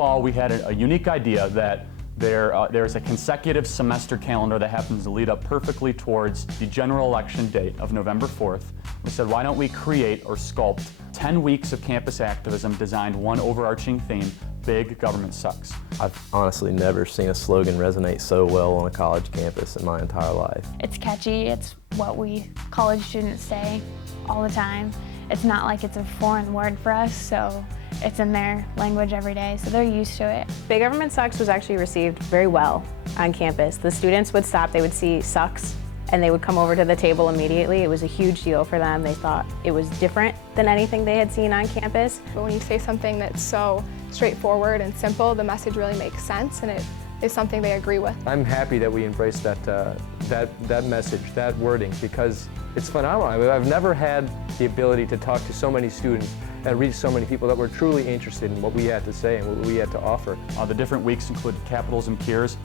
fall, we had a unique idea that there's a consecutive semester calendar that happens to lead up perfectly towards the general election date of November 4th. We said, why don't we create or sculpt 10 weeks of campus activism designed one overarching theme: big government sucks. I've honestly never seen a slogan resonate so well on a college campus in my entire life. It's catchy, it's what we college students say all the time. It's not like it's a foreign word for us, so it's in their language every day, so they're used to it. Big Government Sucks was actually received very well on campus. The students would stop, they would see sucks, and they would come over to the table immediately. It was a huge deal for them. They thought it was different than anything they had seen on campus. But when you say something that's so straightforward and simple, the message really makes sense, and it is something they agree with. I'm happy that we embraced that message, that wording, because it's phenomenal. I've never had the ability to talk to so many students and reach so many people that were truly interested in what we had to say and what we had to offer. The different weeks included Capitalism Cures,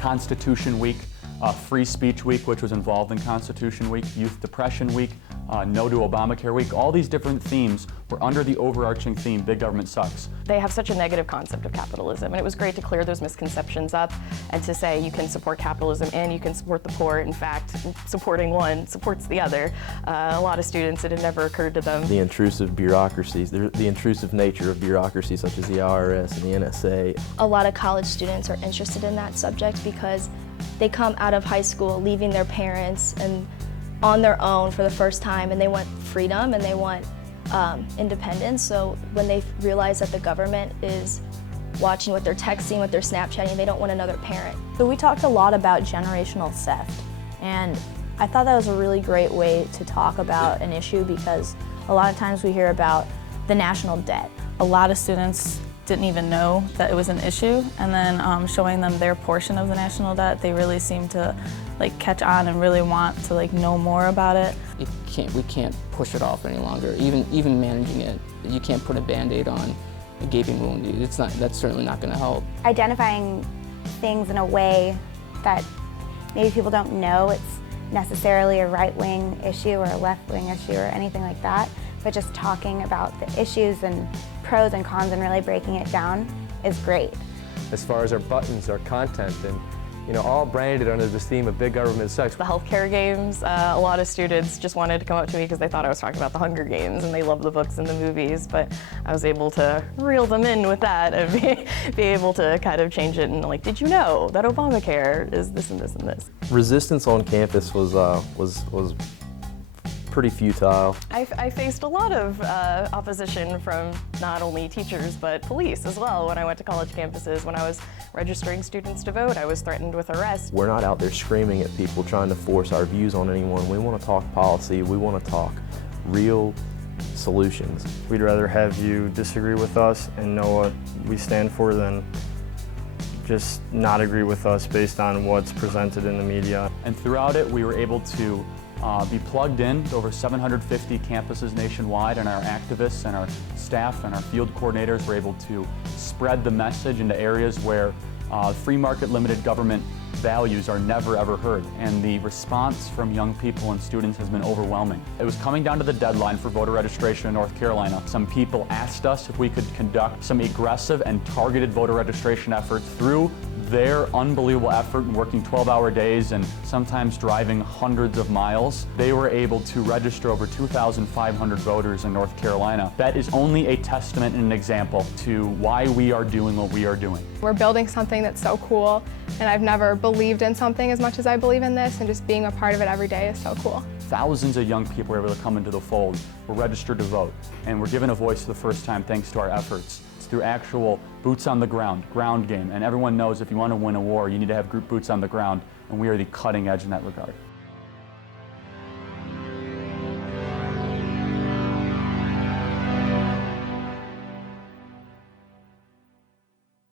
Constitution Week, Free Speech Week, which was involved in Constitution Week, Youth Depression Week, No to Obamacare Week. All these different themes were under the overarching theme, Big Government Sucks. They have such a negative concept of capitalism, and it was great to clear those misconceptions up and to say you can support capitalism and you can support the poor. In fact, supporting one supports the other. A lot of students, it had never occurred to them. The intrusive bureaucracies, the intrusive nature of bureaucracy such as the IRS and the NSA. A lot of college students are interested in that subject because they come out of high school leaving their parents and on their own for the first time, and they want freedom and they want independence. So when they realize that the government is watching what they're texting, what they're Snapchatting, they don't want another parent. So we talked a lot about generational theft, and I thought that was a really great way to talk about an issue because a lot of times we hear about the national debt. A lot of students didn't even know that it was an issue, and then showing them their portion of the national debt, they really seem to catch on and really want to know more about it. We can't push it off any longer. Even managing it, you can't put a Band-Aid on a gaping wound. That's certainly not going to help. Identifying things in a way that maybe people don't know it's necessarily a right-wing issue or a left-wing issue or anything like that, but just talking about the issues and pros and cons and really breaking it down is great. As far as our buttons, our content, and all branded under this theme of Big Government Sucks. The healthcare games, a lot of students just wanted to come up to me because they thought I was talking about the Hunger Games and they love the books and the movies, but I was able to reel them in with that and be able to kind of change it and did you know that Obamacare is this and this and this? Resistance on campus was pretty futile. I faced a lot of opposition from not only teachers but police as well when I went to college campuses. When I was registering students to vote, I was threatened with arrest. We're not out there screaming at people trying to force our views on anyone. We want to talk policy. We want to talk real solutions. We'd rather have you disagree with us and know what we stand for than just not agree with us based on what's presented in the media. And throughout it, we were able to be plugged in to over 750 campuses nationwide, and our activists and our staff and our field coordinators were able to spread the message into areas where free market limited government values are never ever heard, and the response from young people and students has been overwhelming. It was coming down to the deadline for voter registration in North Carolina. Some people asked us if we could conduct some aggressive and targeted voter registration efforts. Through their unbelievable effort in working 12-hour days and sometimes driving hundreds of miles, they were able to register over 2,500 voters in North Carolina. That is only a testament and an example to why we are doing what we are doing. We're building something that's so cool, and I've never believed in something as much as I believe in this, and just being a part of it every day is so cool. Thousands of young people were able to come into the fold, were registered to vote, and were given a voice for the first time thanks to our efforts. It's through actual boots on the ground game, and everyone knows if you want to win a war, you need to have boots on the ground, and we are the cutting edge in that regard.